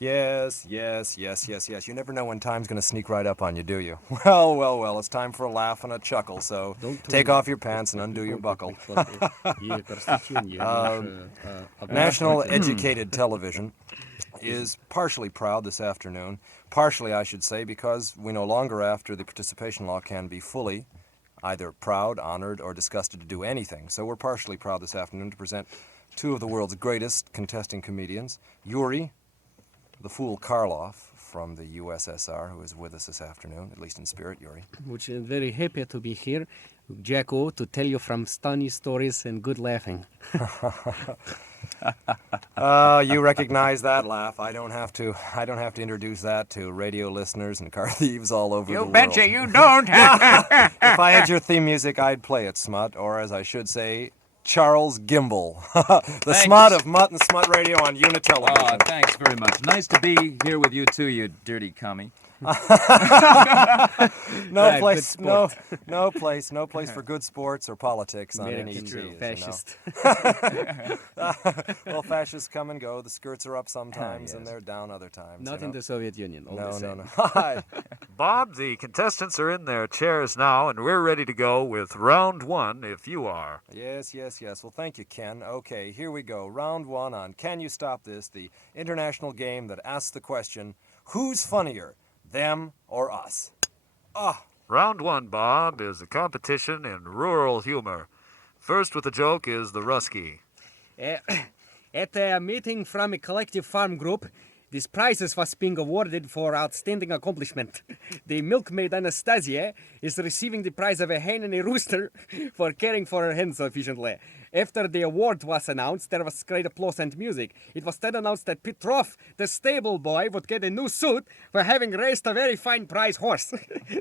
Yes. You never know when time's going to sneak right up on you, do you? Well, it's time for a laugh and a chuckle, so take off your pants and undo your buckle. National Educated Television is partially proud this afternoon. Partially, I should say, because we no longer, after the participation law, can be fully either proud, honored, or disgusted to do anything. So we're partially proud this afternoon to present two of the world's greatest contesting comedians, Yuri, the fool Karloff from the USSR, who is with us this afternoon, at least in spirit, Yuri. Which is very happy to be here, Jacko, to tell you from funny stories and good laughing. You recognize that laugh. I don't have to introduce that to radio listeners and car thieves all over the world. You betcha you don't. If I had your theme music, I'd play it, Smut, or as I should say, Charles Gimble. The Smut of Mutt and Smut Radio on Unitelevision. Oh, thanks very much. Nice to be here with you too, you dirty commie. No place for good sports or politics on any true. Fascist. Well, fascists come and go. The skirts are up sometimes and they're down other times. Not in the Soviet Union. No. Hi. Bob, the contestants are in their chairs now, and we're ready to go with round one if you are. Yes. Well, thank you, Ken. Okay, here we go. Round one on Can You Stop This, the international game that asks the question, who's funnier, them or us? Round one, Bob, is a competition in rural humor. First with the joke is the Rusky. At a meeting from a collective farm group, these prizes was being awarded for outstanding accomplishment. The milkmaid Anastasia is receiving the prize of a hen and a rooster for caring for her hens efficiently. After the award was announced, there was great applause and music. It was then announced that Petrov, the stable boy, would get a new suit for having raised a very fine prize horse.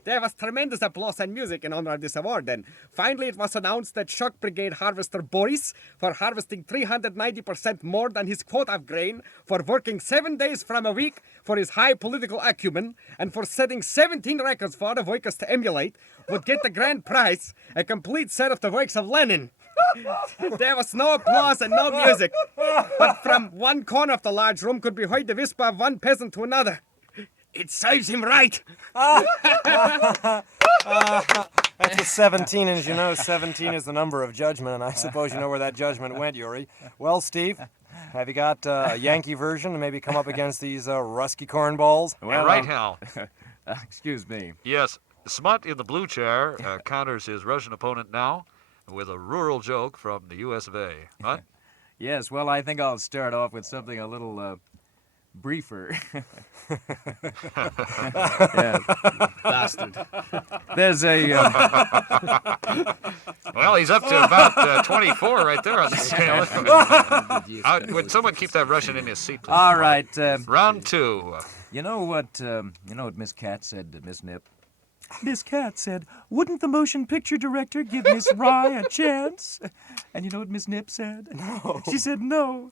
There was tremendous applause and music in honor of this award. Then, finally, it was announced that Shock Brigade harvester Boris, for harvesting 390% more than his quota of grain, for working 7 days from a week, for his high political acumen, and for setting 17 records for other workers to emulate, would get the grand prize, a complete set of the works of Lenin. There was no applause and no music, but from one corner of the large room could be heard the whisper of one peasant to another. It serves him right. That's a 17, and as you know, 17 is the number of judgment, and I suppose you know where that judgment went, Yuri. Well, Steve, have you got a Yankee version to maybe come up against these rusky cornballs? Well, right, Hal. Excuse me. Yes, Smut in the blue chair counters his Russian opponent now with a rural joke from the US of A. What? Yes, well, I think I'll start off with something a little briefer. Yes. Bastard. There's a... Well, he's up to about 24 right there on the scale. Would someone keep that Russian in his seat, please? All right. Round two. You know what Miss Cat said to Miss Nip? Miss Cat said, wouldn't the motion picture director give Miss Rye a chance? And you know what Miss Nip said? No. She said no.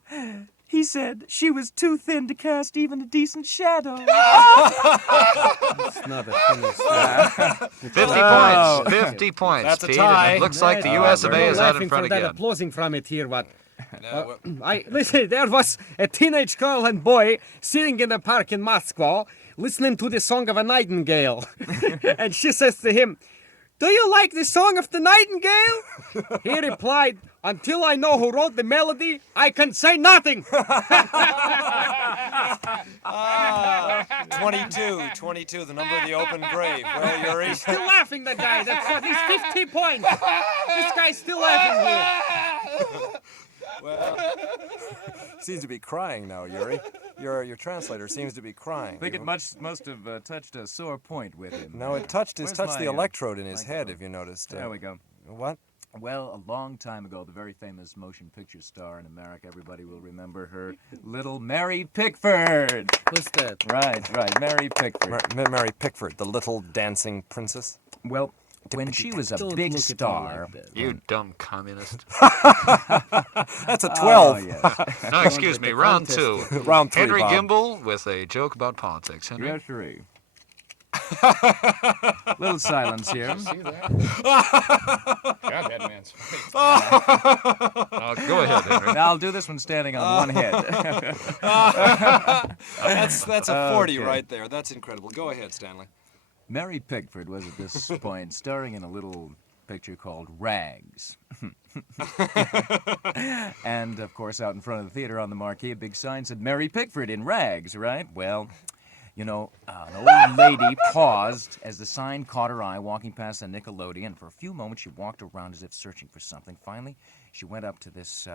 He said she was too thin to cast even a decent shadow. It's not a funny story. 50 points. 50 points, That's a Pete. tie. And it looks like the US of A is out in front for that again. applauding from it here, but... listen, there was a teenage girl and boy sitting in the park in Moscow listening to the song of a nightingale. And she says to him, "Do you like the song of the nightingale?" He replied, "Until I know who wrote the melody, I can say nothing." 22, the number of the open grave. Well, Yuri. Still laughing, the guy. That's at least 50 points. This guy's still laughing here. Well, seems to be crying now, Yuri. Your translator seems to be crying. I think it must have touched a sore point with him. No, it touched Where's the my, electrode in his microphone? head, if you noticed. There we go. What? Well, a long time ago, the very famous motion picture star in America, everybody will remember her, Little Mary Pickford. Who's that? Right, Mary Pickford. Mary Pickford, the little dancing princess. Well, when she was a Don't big look at me star... like that. You dumb communist. That's a 12. Oh, yes. No, excuse me. Round two. Round 3, Henry Bob. Gimble with a joke about politics. Henry? Yes, sirree. Little silence here. See that? God, that man's funny. Go ahead, Henry. Now I'll do this one standing on one head. That's a 40 right there. That's incredible. Go ahead, Stanley. Mary Pickford was at this point starring in a little picture called Rags. And, of course, out in front of the theater on the marquee, a big sign said, Mary Pickford in Rags, right? Well, you know, an old lady paused as the sign caught her eye walking past the Nickelodeon. For a few moments, she walked around as if searching for something. Finally, she went up to this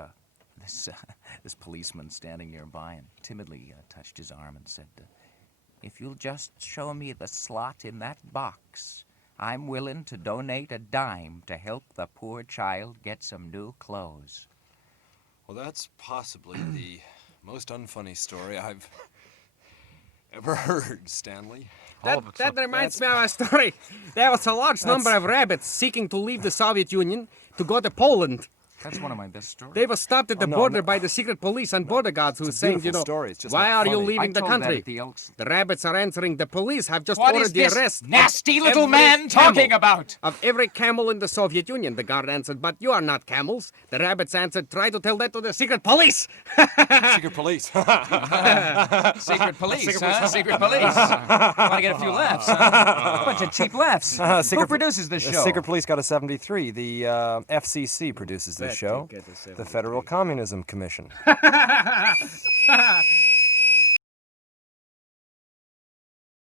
policeman standing nearby and timidly touched his arm and said, if you'll just show me the slot in that box, I'm willing to donate a dime to help the poor child get some new clothes. Well, that's possibly the most unfunny story I've ever heard, Stanley. That reminds me of a story. There was a large number of rabbits seeking to leave the Soviet Union to go to Poland. That's one of my best stories. They were stopped at the border by the secret police and border guards who were saying, story. It's just why not are you funny. leaving the told country? that at the Elks. The rabbits are answering, the police have just What ordered is the this arrest nasty of little every man talking camel. about? Of every camel in the Soviet Union, the guard answered, but you are not camels. The rabbits answered, try to tell that to the secret police. Secret police. Secret police, huh? Secret police. Want to get a few laughs, huh? A bunch of cheap laughs. Who produces this show? Secret Police got a 73. The FCC produces this show. The Federal Communism Commission.